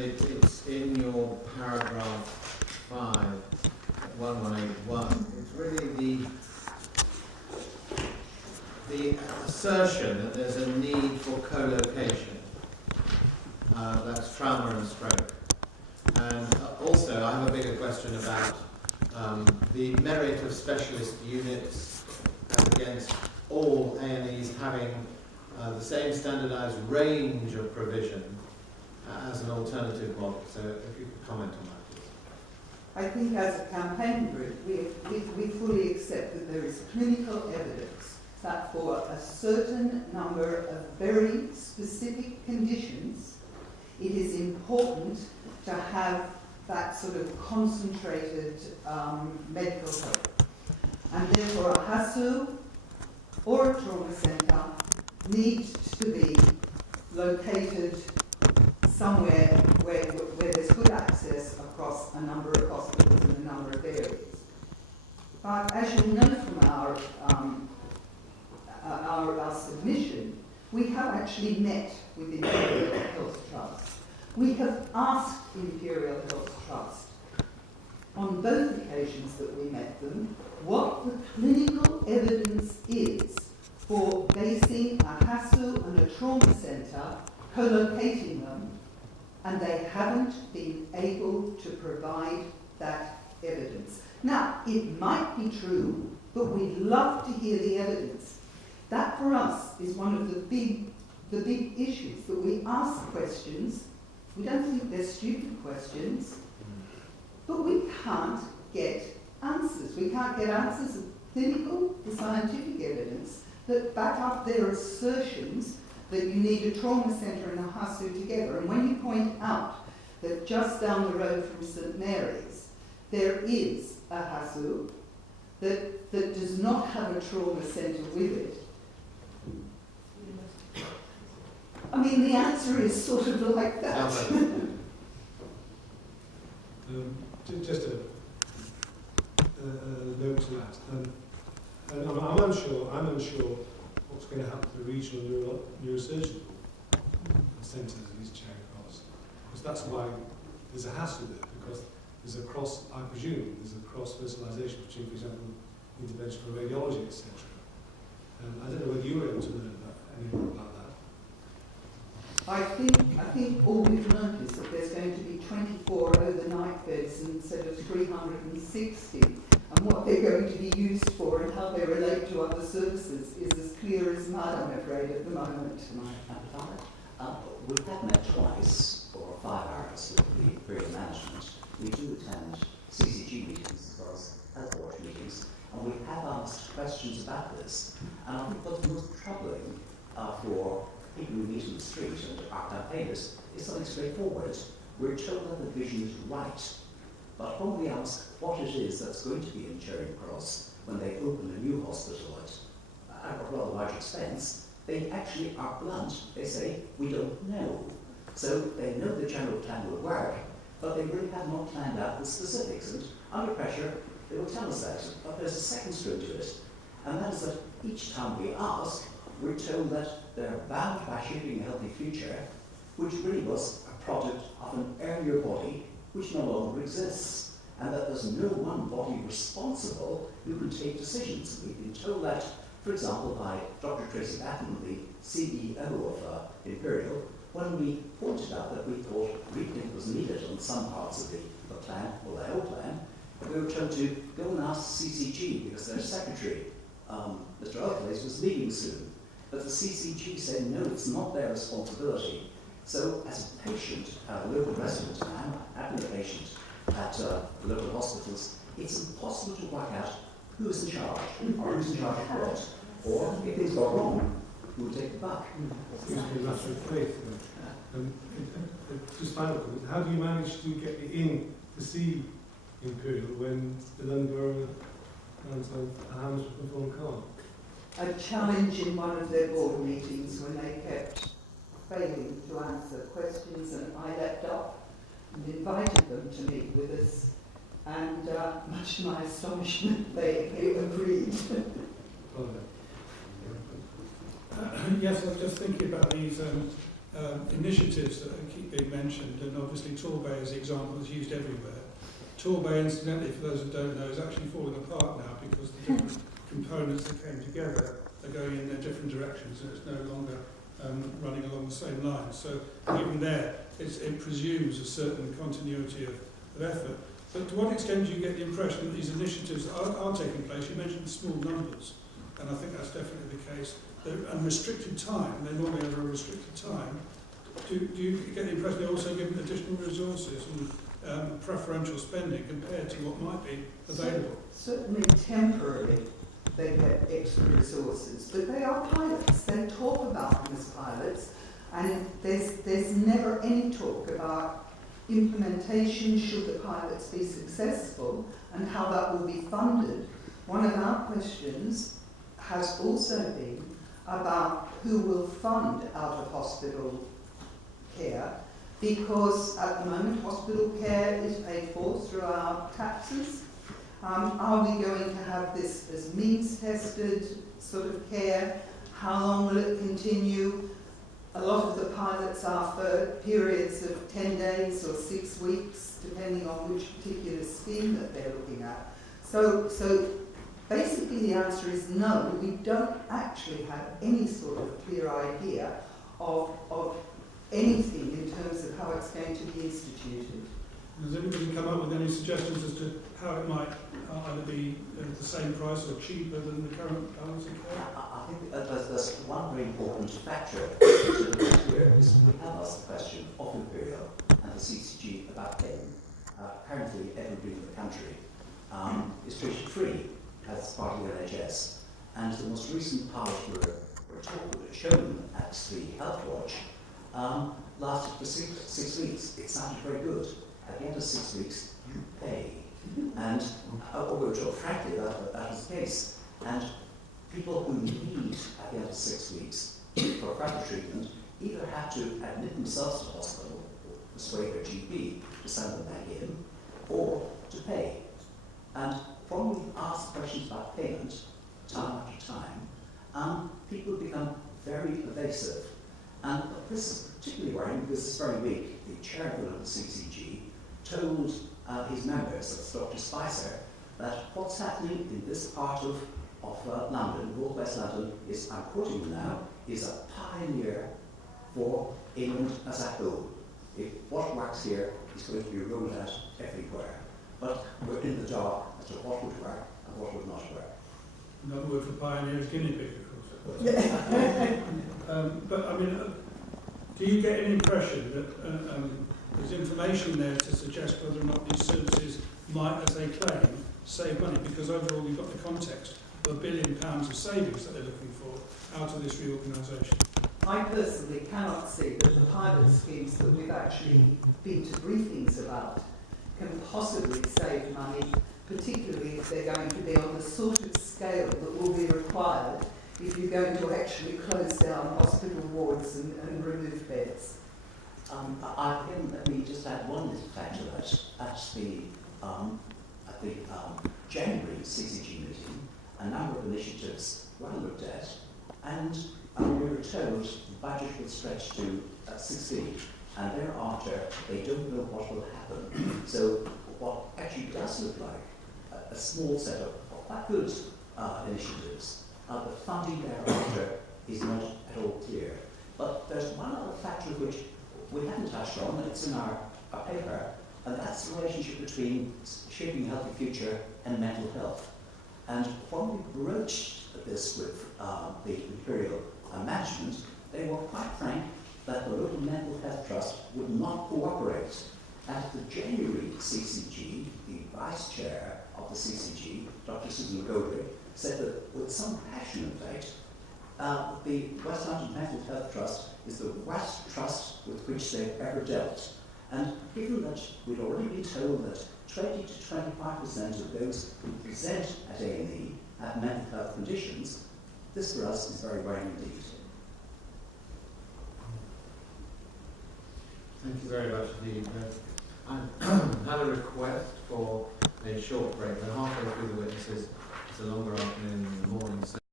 and it's in your paragraph 5, 1181. It's really the assertion that there's a need for co-location. That's trauma and stroke. And also, I have a bigger question about the merit of specialist units as against all A&Es having the same standardised range of provision as an alternative model. So if you could comment on that, please. I think as a campaign group, we fully accept that there is clinical evidence that for a certain number of very specific conditions, it is important to have that sort of concentrated medical help. And therefore a HASU or a trauma centre needs to be located somewhere where there's good access across a number of hospitals in a number of areas. But as you'll know from our submission, we have actually met with Imperial Health Trust. We have asked Imperial Health Trust on both occasions that we met them what the clinical evidence is for basing a HASU and a trauma centre, co-locating them, and they haven't been able to provide that evidence. Now, it might be true, but we'd love to hear the evidence. That for us is one of the big issues, that we ask questions. We don't think they're stupid questions, but we can't get answers. We can't get answers of clinical and scientific evidence that back up their assertions that you need a trauma centre and a HASU together. And when you point out that just down the road from St Mary's, there is a HASU that does not have a trauma centre with it, I mean, the answer is sort of like that. Just a note to that. And I'm unsure what's going to happen to the regional neurosurgery centre that is Charing Cross. Because that's why there's a hassle there, because there's a cross, I presume, there's a cross-fertilisation between, for example, interventional radiology, etc. I don't know whether you were able to learn anything about that. I think all we've learned is that there's going to be 24 overnight beds instead of 360. And what they're going to be used for and how they relate to other services is as clear as mud, I'm afraid, at the moment. We've had met twice for 5 hours with the Imperial Management. We do attend CCG meetings as well as health board meetings, and we have asked questions about this. And I think what's most troubling for people who meet in the street and our campaigners is something straightforward. We're told that the vision is right, but when we ask what it is that's going to be in Charing Cross when they open a new hospital at a rather large expense, they actually are blunt. They say, we don't know. So they know the general plan will work, but they really have not planned out the specifics. And under pressure, they will tell us that. But there's a second string to it, and that is that each time we ask, we're told that they're bound by shaping a healthy future, which really was a product of an earlier body which no longer exists, and that there's no one body responsible who can take decisions. We've been told that, for example, by Dr. Tracy Batten, the CEO of Imperial, when we pointed out that we thought rethink was needed on some parts of the plan, or the whole plan, we were told to go and ask CCG because their secretary, Mr. Alcalay, was leaving soon. But the CCG said, no, it's not their responsibility. So as a patient, a local resident, and a patient at local hospitals, it's impossible to work out who's in charge, or who's in charge of what, or if things go wrong, who will take the buck. It seems to be a matter of faith. Just final comment, how do you manage to get in to see Imperial when the London Borough and Hammersmith Fulham can't? A challenge in one of their board meetings when they kept failing to answer questions, and I leapt up and invited them to meet with us, and much to my astonishment they agreed. Yes, I was just thinking about these initiatives that keep being mentioned, and obviously Torbay is the example that's used everywhere. Torbay, incidentally, for those who don't know, is actually falling apart now because the different components that came together are going in their different directions, and it's no longer running along the same lines. So even there, it presumes a certain continuity of effort. But to what extent do you get the impression that these initiatives are taking place? You mentioned small numbers, and I think that's definitely the case. And restricted time, they normally have a restricted time. Do you get the impression they're also given additional resources and preferential spending compared to what might be available? Certainly temporarily they get extra resources, but they are pilots. They talk about them as pilots, and there's never any talk about implementation should the pilots be successful and how that will be funded. One of our questions has also been about who will fund out of hospital care, because at the moment hospital care is paid for through our taxes. Are we going to have this as means tested sort of care? How long will it continue? A lot of the pilots are for periods of 10 days or 6 weeks, depending on which particular scheme that they're looking at. So basically the answer is no, we don't actually have any sort of clear idea of anything in terms of how it's going to be instituted. Has anybody come up with any suggestions as to how it might either be the same price or cheaper than the current balance of care? I think there's one very important factor to look at here is we have asked the question of Imperial and the CCG about paying. Currently, everybody in the country is treated free as part of the NHS, and the most recent pilots were shown at the Health Watch lasted for six weeks. It sounded very good. At the end of 6 weeks, you pay. And we're told, frankly, that is the case. And people who need, at the end of 6 weeks, for further treatment, either have to admit themselves to the hospital, or persuade their GP to send them back in, or to pay. And when we ask questions about payment, time after time, people become very evasive. And this is particularly worrying because this very week, the chairman of the CCG told his members, that's Dr. Spicer, that what's happening in this part of London, northwest London, is, I'm quoting him now, is a pioneer for England as a whole. If what works here is going to be rolled out everywhere. But we're in the dark as to what would work and what would not work. Another word for pioneer is guinea pig, of course. But I mean, do you get an impression that there's information there to suggest whether or not these services might, as they claim, save money? Because overall we've got the context of £1 billion of savings that they're looking for out of this reorganisation. I personally cannot see that the pilot schemes that we've actually been to briefings about can possibly save money, particularly if they're going to be on the sort of scale that will be required if you're going to actually close down hospital wards and remove beds. Let me just add one little fact to that. At the January CCG meeting, a number of initiatives were looked at, and we were told the budget would stretch to 16, and thereafter they don't know what will happen. So what actually does look like a small set of quite good initiatives, the funding thereafter is not at all clear. But there's one other factor which we haven't touched on, and it's in our paper, and that's the relationship between shaping a healthy future and mental health. And when we broached this with the Imperial management, they were quite frank that the local mental health trust would not cooperate. At the January CCG, the vice chair of the CCG, Dr. Susan McGoldrick, said that with some passion, in fact, the West London Mental Health Trust is the worst trust with which they've ever dealt. And given that we'd already been told that 20 to 25% of those who present at A&E have mental health conditions, this for us is very worrying indeed. Thank you very much indeed. I have a request for a short break. We're halfway through the witnesses. It's a longer afternoon in the morning. So